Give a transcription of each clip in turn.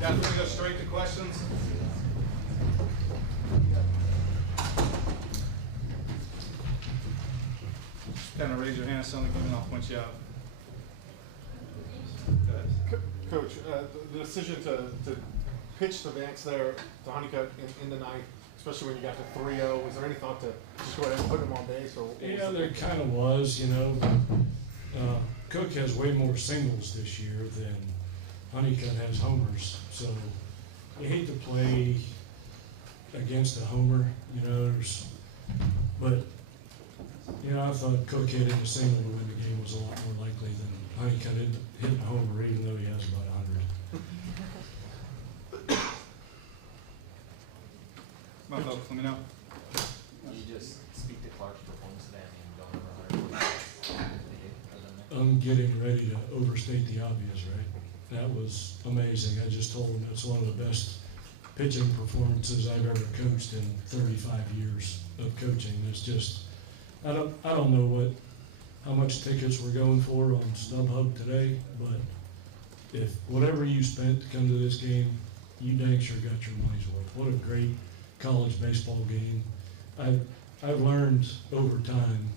Guys, we're going to go straight to questions. Just kind of raise your hand, someone give me, I'll point you out. Go ahead. Coach, the decision to pitch the Vance there to Honeycutt in the ninth, especially when you got to 3-0, was there any thought to just go ahead and put him on base? Or yeah, there kind of was, you know. Cook has way more singles this year than Honeycutt has homers, so you hate to play against a homer, you know. But you know, I thought Cook hitting a single to win the game was a lot more likely than Honeycutt hitting a homer, even though he has about 100. My folks, let me know. Can you just speak to Clark's performance today? I mean, going over 100. I'm getting ready to overstate the obvious, right? That was amazing. I just told him that's one of the best pitching performances I've ever coached in 35 years of coaching. It's just, I don't know how much tickets we're going for on StubHub today, but if whatever you spent to come to this game, you dang sure got your money's worth. What a great college baseball game. I've learned over time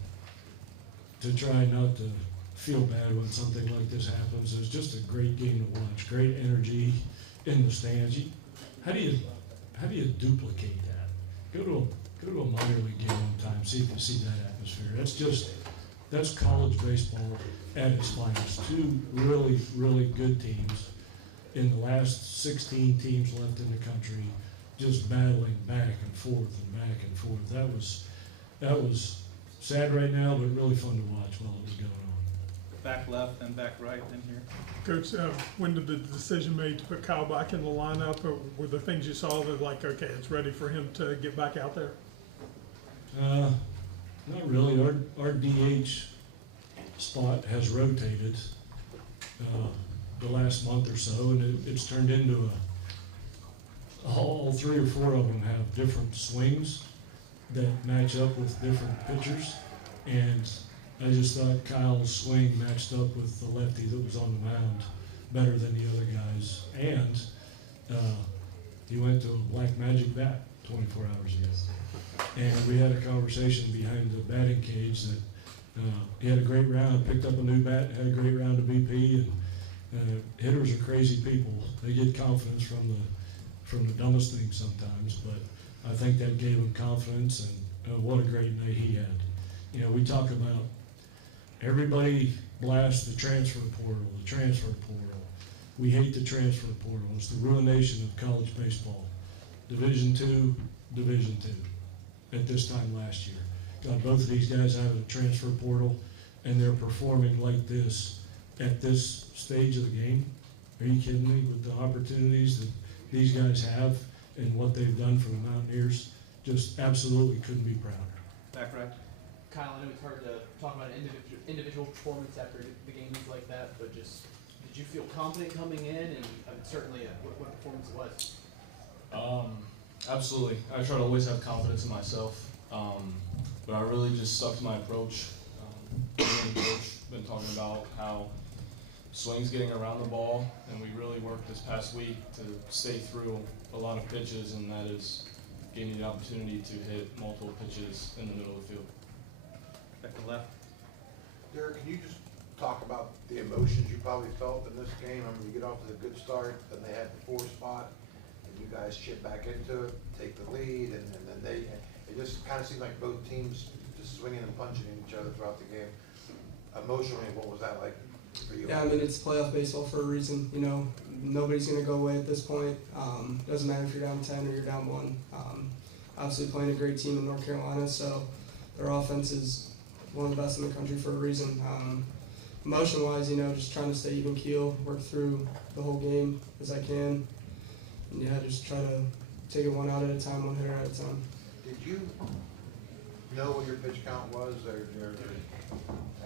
to try not to feel bad when something like this happens. It's just a great game to watch, great energy in the stands. How do you duplicate that? Go to a minor league game one time, see if you see that atmosphere. That's college baseball at its finest. Two really, really good teams in the last 16 teams left in the country, just battling back and forth and back and forth. That was sad right now, but really fun to watch while it was going on. Back left, then back right, then here. Coach, when did the decision made to put Kyle back in the lineup, or were the things you saw that like, okay, it's ready for him to get back out there? Not really. Our DH spot has rotated the last month or so, and it's turned into all 3 or 4 of them have different swings that match up with different pitchers, and I just thought Kyle's swing matched up with the lefty that was on the mound better than the other guys, and he went to a black magic bat 24 hours ago. And we had a conversation behind the batting cage that he had a great round, picked up a new bat, had a great round of BP, and hitters are crazy people. They get confidence from the dumbest things sometimes, but I think that gave him confidence, and what a great night he had. You know, we talk about everybody blasts the transfer portal, the transfer portal. We hate the transfer portal. It's the ruination of college baseball. Division II at this time last year. Got both of these guys out of the transfer portal, and they're performing like this at this stage of the game. Are you kidding me? With the opportunities that these guys have and what they've done for the Mountaineers, just absolutely couldn't be prouder. Back right. Kyle, I know it's hard to talk about an individual performance after the games like that, but just did you feel confident coming in, and certainly what performance it was? Absolutely. I try to always have confidence in myself, but I really just stuck to my approach. Me and the coach been talking about how swing's getting around the ball, and we really worked this past week to stay through a lot of pitches, and that is giving you the opportunity to hit multiple pitches in the middle of the field. Back to left. Derek, can you just talk about the emotions you probably felt in this game? I mean, you get off to a good start, then they had the 4 spot, and you guys chip back into it, take the lead, and then it just kind of seemed like both teams just swinging and punching at each other throughout the game. Emotionally, what was that like for you? Yeah, I mean, it's playoff baseball for a reason. You know, nobody's going to go away at this point. Doesn't matter if you're down 10 or you're down 1. Obviously playing a great team in North Carolina, so their offense is one of the best in the country for a reason. Emotion-wise, you know, just trying to stay even keel, work through the whole game as I can. And yeah, just try to take it one out at a time, one hitter at a time. Did you know what your pitch count was or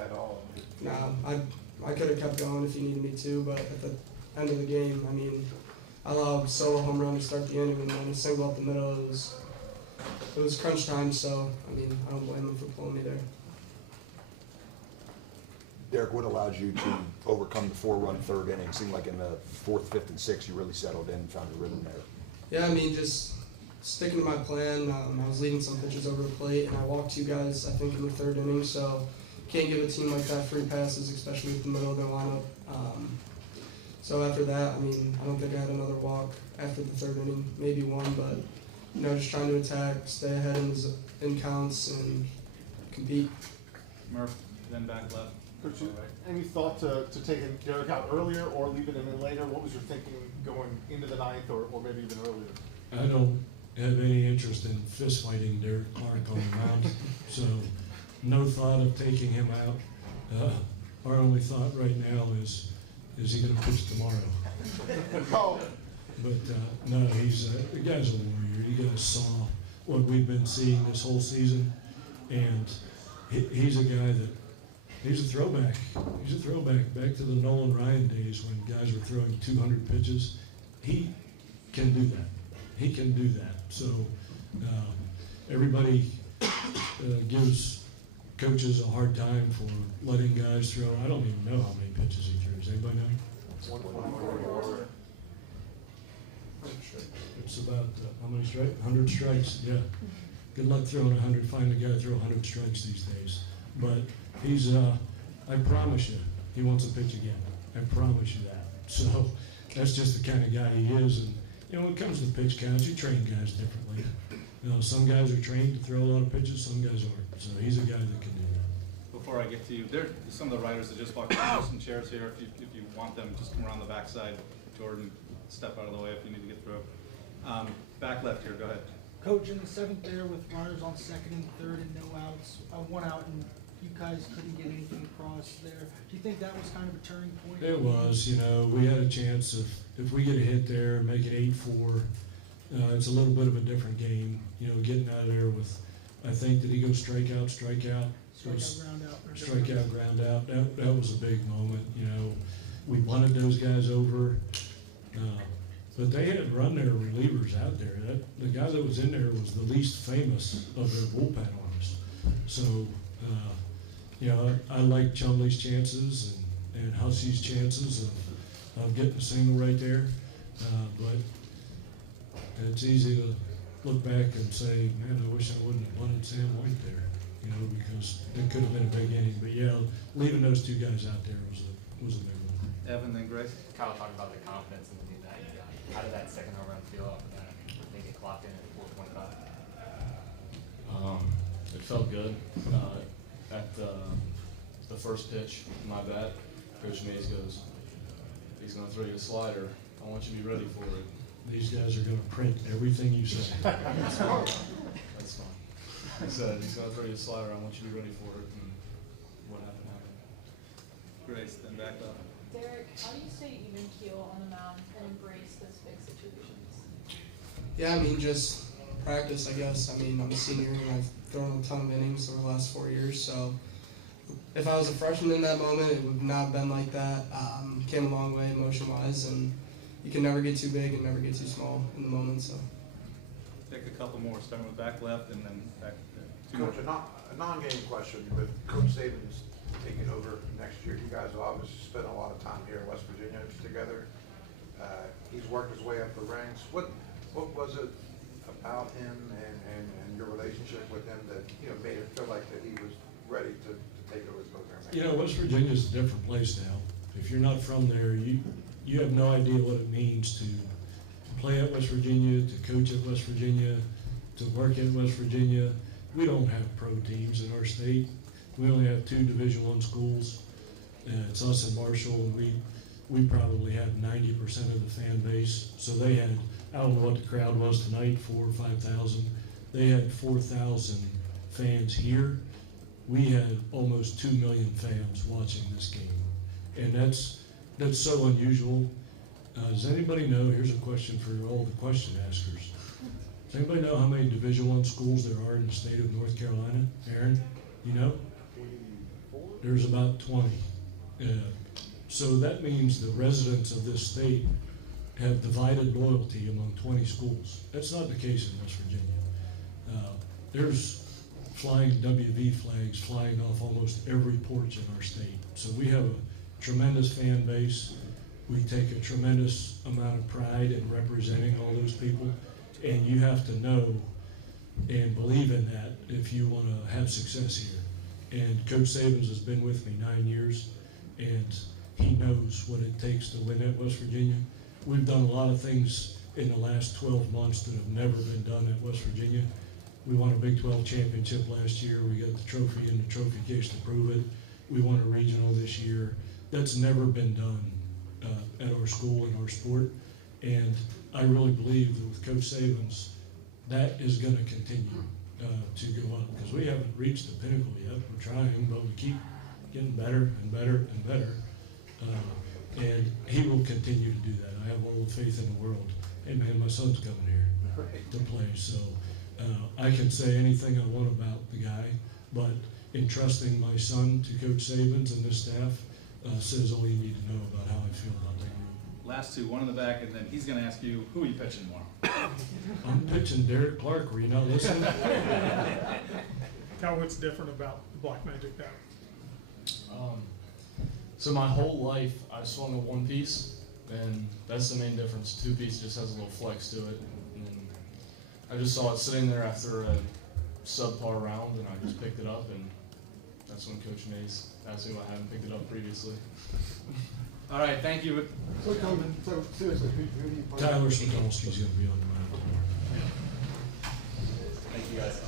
at all? Nah, I could have kept going if you needed me to, but at the end of the game, I mean, I allowed a solo home run to start the inning, and then a single up the middle. It was crunch time, so I mean, I don't blame him for pulling me there. Derek, what allowed you to overcome the 4-run third inning? Seemed like in the 4th, 5th, and 6th, you really settled in and found a rhythm there. Yeah, I mean, just sticking to my plan. I was leading some pitches over the plate, and I walked 2 guys, I think, in the 3rd inning. So can't give a team like that free passes, especially with the middle of their lineup. So after that, I mean, I don't think I had another walk after the 3rd inning, maybe one, but just trying to attack, stay ahead in counts, and compete. Murph, then back left. Coach, any thought to taking Derek out earlier or leaving him in later? What was your thinking going into the 9th or maybe even earlier? I don't have any interest in fist fighting Derek Clark on the mound, so no thought of taking him out. Our only thought right now is he going to pitch tomorrow? Oh. But no, the guy's a warrior. You guys saw what we've been seeing this whole season, and he's a guy that he's a throwback. He's a throwback back to the Nolan Ryan days when guys were throwing 200 pitches. He can do that. He can do that. So everybody gives coaches a hard time for letting guys throw. I don't even know how many pitches he throws. Anybody know? 124. It's about how many strikes? 100 strikes. Yeah. Good luck throwing 100. Find a guy throw 100 strikes these days. But he's. I promise you, he wants to pitch again. I promise you that. So that's just the kind of guy he is. And when it comes to pitch counts, you train guys differently. Some guys are trained to throw a lot of pitches. Some guys aren't. So he's a guy that can do that. Before I get to you, there's some of the riders that just walked in, some chairs here. If you want them, just come around the backside. Jordan, step out of the way if you need to get through. Back left here, go ahead. Coach, in the 7th there with runners on 2nd and 3rd and no outs, 1 out, and you guys couldn't get anything across there. Do you think that was kind of a turning point? It was. We had a chance if we get a hit there, make it 8-4. It's a little bit of a different game. Getting out of there with, I think, did he go strikeout? Strikeout, ground out. Strikeout, ground out. That was a big moment. We wanted those guys over. But they had run their relievers out there. The guy that was in there was the least famous of their bullpen arms. So, I like Chumley's chances and Hussey's chances of getting a single right there. But it's easy to look back and say, man, I wish I wouldn't have wanted Sam White there, because it could have been a big inning. But yeah, leaving those 2 guys out there was a big one. Evan, then Grace. Kyle talked about the confidence in the lead that you got. How did that second home run feel off of that? I think it clocked in at 4:25. It felt good. At the first pitch, my bat, Coach Mays goes, he's going to throw you a slider. I want you to be ready for it. These guys are going to print everything you say. That's fine. He said, he's going to throw you a slider. I want you to be ready for it. And what happened. Grace, then back up. Derek, how do you stay even keel on the mound and embrace those big situations? Yeah, I mean, just practice, I guess. I mean, I'm a senior and I've thrown a ton of innings over the last 4 years, so if I was a freshman in that moment, it would not have been like that. Came a long way motion-wise, and you can never get too big and never get too small in the moment, so. Take a couple more, starting with back left and then back there. Coach, a non-game question, with Coach Saban's taking over next year, you guys will obviously spend a lot of time here in West Virginia together. He's worked his way up the ranks. What was it about him and your relationship with him that made it feel like that he was ready to take over the program? West Virginia's a different place now. If you're not from there, you have no idea what it means to play at West Virginia, to coach at West Virginia, to work at West Virginia. We don't have pro teams in our state. We only have 2 Division I schools. It's us and Marshall, and we probably have 90% of the fan base. So they had, I don't know what the crowd was tonight, 4,000 or 5,000. They had 4,000 fans here. We had almost 2 million fans watching this game. And that's so unusual. Does anybody know, here's a question for all the question askers. Does anybody know how many Division I schools there are in the state of North Carolina? Aaron, you know? There's about 20. So that means the residents of this state have divided loyalty among 20 schools. That's not the case in West Virginia. There's flying WV flags flying off almost every porch in our state. So we have a tremendous fan base. We take a tremendous amount of pride in representing all those people, and you have to know and believe in that if you want to have success here. And Coach Sabins has been with me 9 years, and he knows what it takes to win at West Virginia. We've done a lot of things in the last 12 months that have never been done at West Virginia. We won a Big 12 championship last year. We got the trophy in the trophy case to prove it. We won a regional this year. That's never been done at our school and our sport. And I really believe that with Coach Sabins, that is going to continue to go on, because we haven't reached the pinnacle yet. We're trying, but we keep getting better and better and better. And he will continue to do that. I have all the faith in the world. Hey man, my son's coming here to play, so I can say anything I want about the guy, but entrusting my son to Coach Sabins and this staff says all you need to know about how I feel about that group. Last two, one in the back, and then he's gonna ask you, who are you pitching tomorrow? I'm pitching Derek Clark. Were you not listening? Kyle, what's different about the Black Magic Bat? So my whole life, I swung a one piece, and that's the main difference. Two piece just has a little flex to it. And I just saw it sitting there after a subpar round, and I just picked it up, and that's when Coach Mays asked me why I hadn't picked it up previously. All right, thank you. So, Coleman, so seriously, who do you play? Tyler Switalski's going to be on the mound tomorrow. Thank you guys.